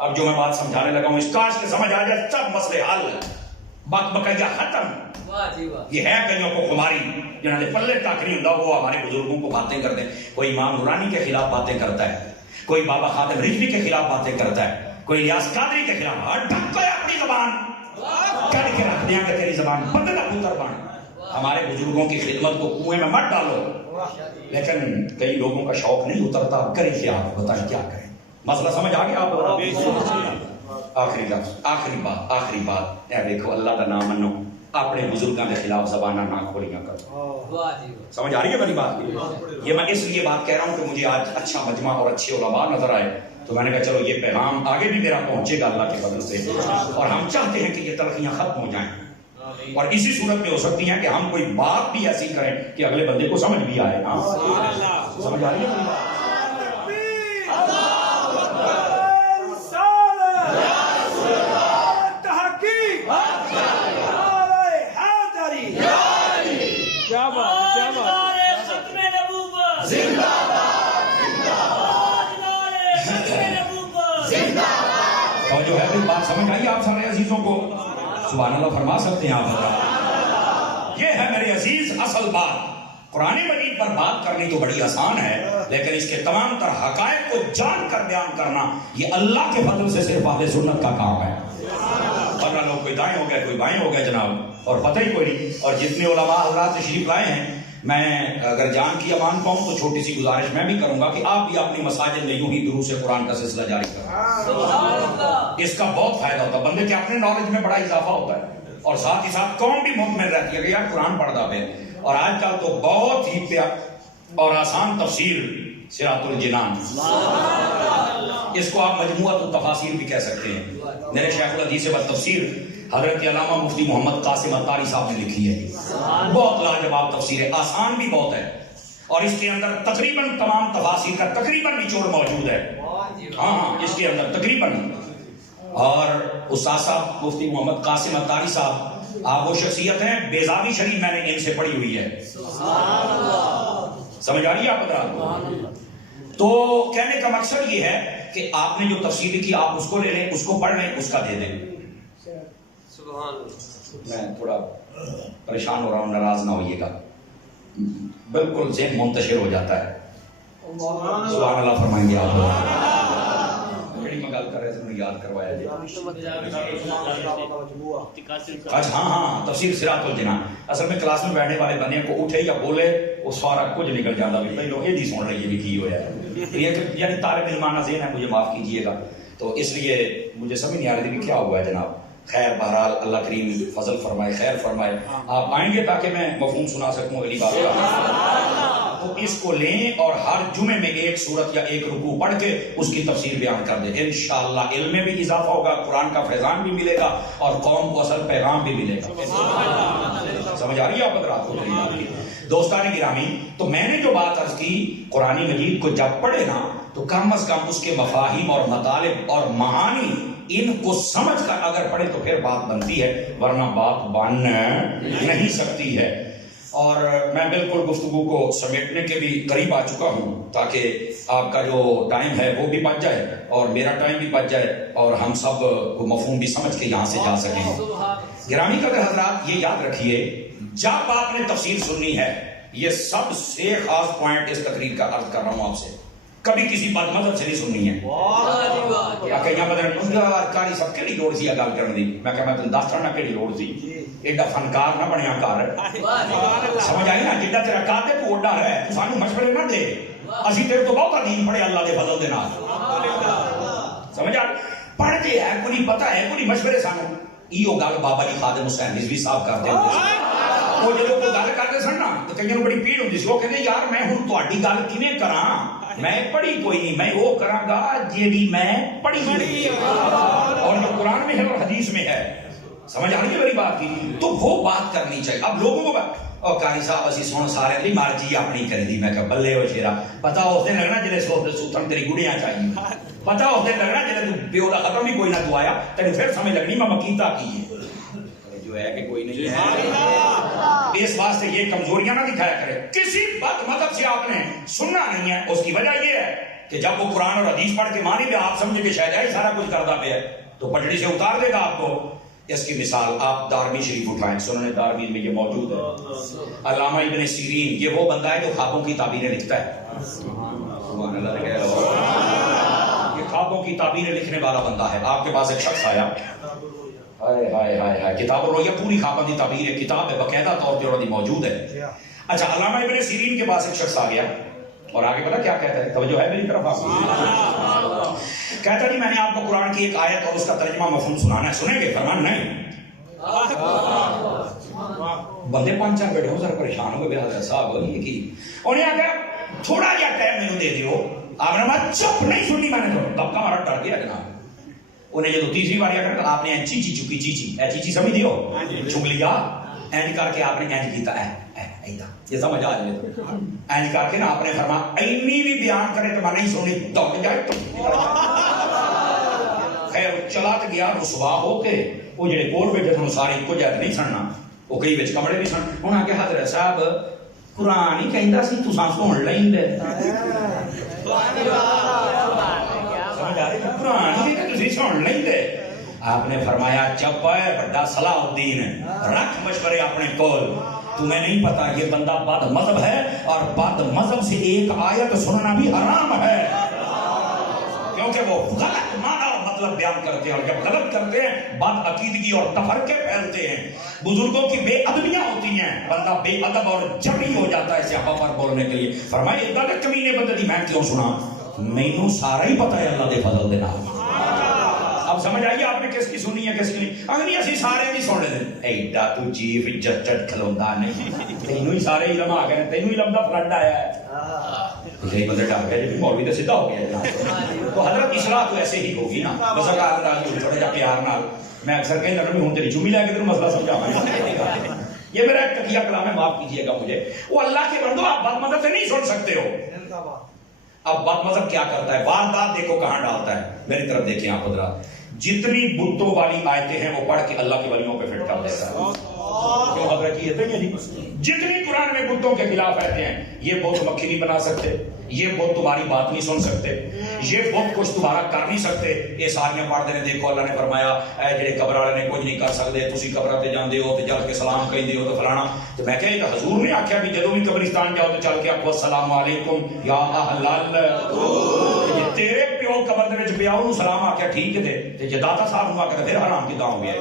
اب جو میں بات سمجھانے لگا ہوں اس کاش کے سمجھ آ جائے سب مسئلے حل، بک بکیا ختم. یہ ہے کئیوں کو خماری جنہوں نے پلے تک نہیں ہوتا وہ ہمارے بزرگوں کو باتیں کرتے ہیں. کوئی امام نورانی کے خلاف باتیں کرتا ہے، کوئی بابا خادم رضوی کے خلاف باتیں کرتا ہے، کوئی ریاض قادری کے خلاف. ہر ڈھک کو اپنی زبان کر کے رکھ دیا کہ تیری زبان بندے کا پتر بن. ہمارے بزرگوں کی خدمت کو کنویں میں مت ڈالو. لیکن کئی لوگوں کا شوق نہیں اترتا، کریں کیا آپ بتائیں کیا کریں. مسئلہ سمجھ آ گیا آپ؟ آخری بات اے دیکھو اللہ کا نام منو، اپنے بزرگوں کے خلاف زبانہ نہ کھولیاں کرو. سمجھ آ رہی ہے میری بات؟ یہ میں اس لیے بات کہہ رہا ہوں کہ مجھے آج اچھا مجمع اور اچھے علماء نظر آئے تو میں نے کہا چلو یہ پیغام آگے بھی میرا پہنچے گا اللہ کے فضل سے. اور ہم چاہتے ہیں کہ یہ تلخیاں ختم ہو جائیں اور اسی صورت میں ہو سکتی ہیں کہ ہم کوئی بات بھی ایسی کریں کہ اگلے بندے کو سمجھ بھی آئے. سمجھ آ رہی ہے؟ جو ہے بات سمجھ آئی آپ سارے عزیزوں کو؟ سبحان اللہ فرما سکتے ہیں آپ؟ یہ ہے میرے عزیز اصل بات. قرآن مجید پر بات کرنی تو بڑی آسان ہے لیکن اس کے تمام تر حقائق کو جان کر بیان کرنا یہ اللہ کے فضل سے صرف اہل سنت کا کام ہے. ورنہ لوگ کوئی دائیں ہو گئے کوئی بائیں ہو گئے جناب اور پتہ ہی کوئی نہیں. اور جتنے علماء حضرات تشریف لائے ہیں میں اگر جان کی امان پاؤں تو چھوٹی سی گزارش میں بھی کروں گا کہ آپ بھی اپنی مساجد میں یوں ہی دروس قرآن کا سلسلہ جاری کریں. اس کا بہت فائدہ ہوتا ہے، بندے کے اپنے نالج میں بڑا اضافہ ہوتا ہے اور ساتھ ہی ساتھ قوم بھی مطمئن رہتی ہے کہ یار قرآن پڑھتا ہے. اور آج کل تو بہت ہی پیار اور آسان تفسیر صراط الجنان، اس کو آپ مجموعۃ التفاسیر بھی کہہ سکتے ہیں. میرے شیخ الحدیث والتفسیر حضرت علامہ مفتی محمد قاسم عطاری صاحب نے لکھی ہے. بہت لاجواب تفسیر ہے، آسان بھی بہت ہے اور اس کے اندر تقریباً تمام تفاسیر کا تقریباً نچوڑ موجود ہے. ہاں اس کے اندر تقریباً. اور استاد صاحب مفتی محمد قاسم عطاری صاحب آپ وہ شخصیت ہیں، بیضاوی شریف میں نے ان سے پڑھی ہوئی ہے. سمجھ آ رہی ہے آپ حضرات؟ تو کہنے کا مقصد یہ ہے کہ آپ نے جو تفسیر لکھی آپ اس کو لے لیں، اس کو پڑھ لیں، اس کا دے دیں. میں تھوڑا پریشان ہو رہا ہوں، ناراض نہ ہوئیے گا، بالکل ذہن منتشر ہو جاتا ہے. سبحان اللہ فرمائیں گے آپ؟ گل کر رہے تھے یاد کروایا جائے. اچھا ہاں تفسیر صراط الجنان. اصل میں کلاس میں بیٹھنے والے بندے کو اٹھے یا بولے وہ سارا کچھ نکل جاتا بھی پہلے یہ نہیں سن رہی ہے کی ہوا ہے. یعنی طالب علمانہ ذہن ہے، مجھے معاف کیجیے گا. تو اس لیے مجھے سمجھ نہیں آ رہی تھی کیا ہوا ہے جناب. خیر بہرحال اللہ کریم فضل فرمائے، خیر فرمائے. آپ آئیں گے تاکہ میں مفہوم سنا سکوں اگلی بات کا. تو اس کو لیں اور ہر جمعے میں ایک سورت یا ایک رکوع پڑھ کے اس کی تفسیر بیان کر دیں. انشاءاللہ علم میں بھی اضافہ ہوگا، قرآن کا فیضان بھی ملے گا اور قوم کو اصل پیغام بھی ملے گا. سمجھ آ رہی ہے آپ حضرات کو؟ دوستان گرامی، تو میں نے جو بات عرض کی قرآن مجید کو جب پڑھے نا تو کم از کم اس کے مفاہیم اور مطالب اور معانی ان کو سمجھ کر اگر پڑھے تو پھر بات بنتی ہے، ورنہ بات بن نہیں سکتی ہے. اور میں بالکل گفتگو کو سمیٹنے کے بھی قریب آ چکا ہوں تاکہ آپ کا جو ٹائم ہے وہ بھی بچ جائے اور میرا ٹائم بھی بچ جائے اور ہم سب کو مفہوم بھی سمجھ کے یہاں سے جا سکیں. گرامی قدر حضرات یہ یاد رکھیے، جب آپ نے تفسیر سننی ہے، یہ سب سے خاص پوائنٹ اس تقریر کا عرض کر رہا ہوں آپ سے، کبھی کسی بد مذہب سے نہیں سننی ہے. کاری سب کہڑی لوڑ سی گل کرنے دی، میں کہ میں تم دس رہا کہڑی لوڑ سی، ایڈا فنکار نہ بنیا کر. سمجھ آئی نا؟ جڈا تیرا قادر تو اوڈا ہے، تو سانو مشورے نہ دے، اسی تیرے تو بہت دین پڑھے اللہ دے فضل دے نال. سمجھ آ پڑھ کے ہے کوئی پتہ ہے کوئی مشورے سانو. ایو گل بابا جی خادم حسین رضوی صاحب کرتے ہوندے سی. وہ جدوں کوئی گل کرتے سن نا تو کئیوں بڑی پیڑ ہوندی سی، وہ کہندے یار میں ہن تہاڈی گل کیویں کراں، میں پڑھی کوئی نہیں، میں وہ کراں گا جیڑی میں پڑھی ہوئی اور جو قرآن میں ہے اور حدیث میں ہے. سمجھ آ رہی ہے میری بات کی؟ تو وہ بات کرنی چاہیے. اب لوگوں کو اور قاری صاحب اسی سن سارے دی مرضی اپنی کری دی. میں کہ بلے ہو شیرا، پتہ اس دن لگنا جلے سوتے سوتن تیری گڑیاں چاہیے، پتہ اس دن لگنا جلے تو پیو دا ختم بھی کوئی نہ دعایا تینوں پھر سمجھ لگنی میں مکیتا کی ہے جو ہے کہ کوئی نہیں ہے. اس واسطے یہ کمزوریاں نہ دکھایا کرے. کسی بد مذہب سے آپ نے سننا نہیں ہے، اس کی وجہ یہ ہے کہ جب وہ قرآن اور حدیث پڑھ کے مانی بھی آپ سمجھے کہ شاید ہی سارا کچھ کرتا پہ ہے تو پٹڑی سے اتار دے گا آپ کو. اس کی مثال آپ دارمی شریف اٹھائیں، سنن دارمی میں یہ موجود ہے. علامہ ابن سیرین یہ وہ بندہ ہے جو خوابوں کی تعبیریں لکھتا ہے. سبحان اللہ کہہ رہا ہوں. یہ خوابوں کی تعبیریں لکھنے والا بندہ ہے. آپ کے پاس ایک شخص آیا، ہائے ہائے ہائے ہائے، کتاب الرؤیا پوری خوابوں کی تعبیر ہے، کتاب ہے باقاعدہ طور پہ موجود ہے. اچھا، علامہ ابن سیرین کے پاس ایک شخص آ گیا اور آگے پتا کیا کہتا ہے؟ توجہ ہے میری طرف آپ کو؟ کہتا جی میں نے آپ کو قرآن کی ایک آیت اور اس کا ترجمہ مفہوم سنانا ہے، سنیں گے؟ فرمان نہیں. بندے 5-4 بیٹھے ہو سر پریشان ہو گئے حضرت صاحب یہ کی انہیں آ گیا تھوڑا جا ٹائم میں دے دیو. آپ نے بات چپ نہیں سننی، میں نے تو تب کا ہمارا ڈر گیا جناب. انہیں جو تیسری بار آ کر آپ نے چیچی چکی، چیچی اے چیچی سمجھ دیو چک لیا اینج کر کے آپ نے اینج کیتا یہ سمجھ آ جائے اینج کر کے نا آپ نے فرمایا اینی بھی بیان کرے تو میں نہیں سنی دوڑ جائے تو خیر چلا تو گیا رسوا ہو کے. وہ جڑے کول بیٹھے تھے سارے کو جات نہیں سننا، وہ کئی وچ کمڑے بھی سن. انہاں کہ حضرت صاحب قرآن ہی کہندا سی تساں سن لیندے. سمجھ آ رہی ہے؟ قرآن ہی کہ تسی سن لیندے. آپ نے فرمایا چپ ہے بڑا صلاح الدین، رکھ مشورے اپنے کول. تمہیں نہیں پتا یہ بندہ بد مذہب ہے اور بد مذہب سے ایک آیت سننا بھی حرام ہے، کیونکہ وہ غلط معنی اور مطلب بیان کرتے ہیں، اور جب غلط کرتے ہیں بد عقیدگی اور تفرقے پھیلتے ہیں. بزرگوں کی بے ادبیاں ہوتی ہیں، بندہ بے ادب اور جبری ہو جاتا ہے صحابہ پر بولنے کے لیے. فرمایا اتنا کہ کمینے بندے دی میں کیوں سنا، مینوں سارا ہی پتا ہے اللہ دے فضل دے نال. اب سمجھ آئیے آپ نے کس کی سنی ہے کس کی نہیں. اگر اسی سارے بھی سن لیں ایڈا تو چیف جٹ کھلوندا نہیں، تینوں ہی سارے علم آ گئے، تینوں علم دا فلڈ آیا ہے. یہی بندے ڈر گئے جب مولوی تو سیدھا ہو گیا جناب. تو حضرت اصلاح تو ایسے ہی ہوگی نا، بس اگر تھوڑا جا پیار نال. میں اکثر کہیں لگا بھی ہوں تیری چومی لے کے تیرے مسئلہ سمجھا. یہ میرا ایک تقیہ کلام ہے، معاف کیجیے گا مجھے. وہ اللہ کے بندو آپ بد مذہب سے نہیں سن سکتے ہو. اب بد مذہب کیا کرتا ہے؟ واردات دیکھو کہاں ڈالتا ہے. میری طرف دیکھیں آپ حضرات، جتنی بتوں والی آیتیں ہیں وہ پڑھ کے اللہ کے ولیوں پہ فٹ کر دیتا ہے. کیوں حضرت کی جتنی قرآن میں بتوں کے خلاف آتے ہیں، یہ بت مکھی نہیں بنا سکتے، یہ بت تمہاری بات نہیں سن سکتے، یہ بت کچھ تمہارا کر نہیں سکتے. یہ ساریاں پڑھ دے. دیکھو اللہ نے فرمایا اے جڑے قبر والے نے کچھ نہیں کر سکتے، تسی قبر تے جاندے ہو تے چل کے سلام کہندے ہو تو فلانا. تو میں کہ حضور نے آکھیا بھی جدوں بھی قبرستان جاؤ تو چل کے آکھو السلام علیکم یا اہل اللہ. تیرے پیو قبر دے وچ پیا اونوں سلام آکھیا ٹھیک ہے تے جے داتا صاحب نوں آکھیا پھر حرام کیداں ہو گیا.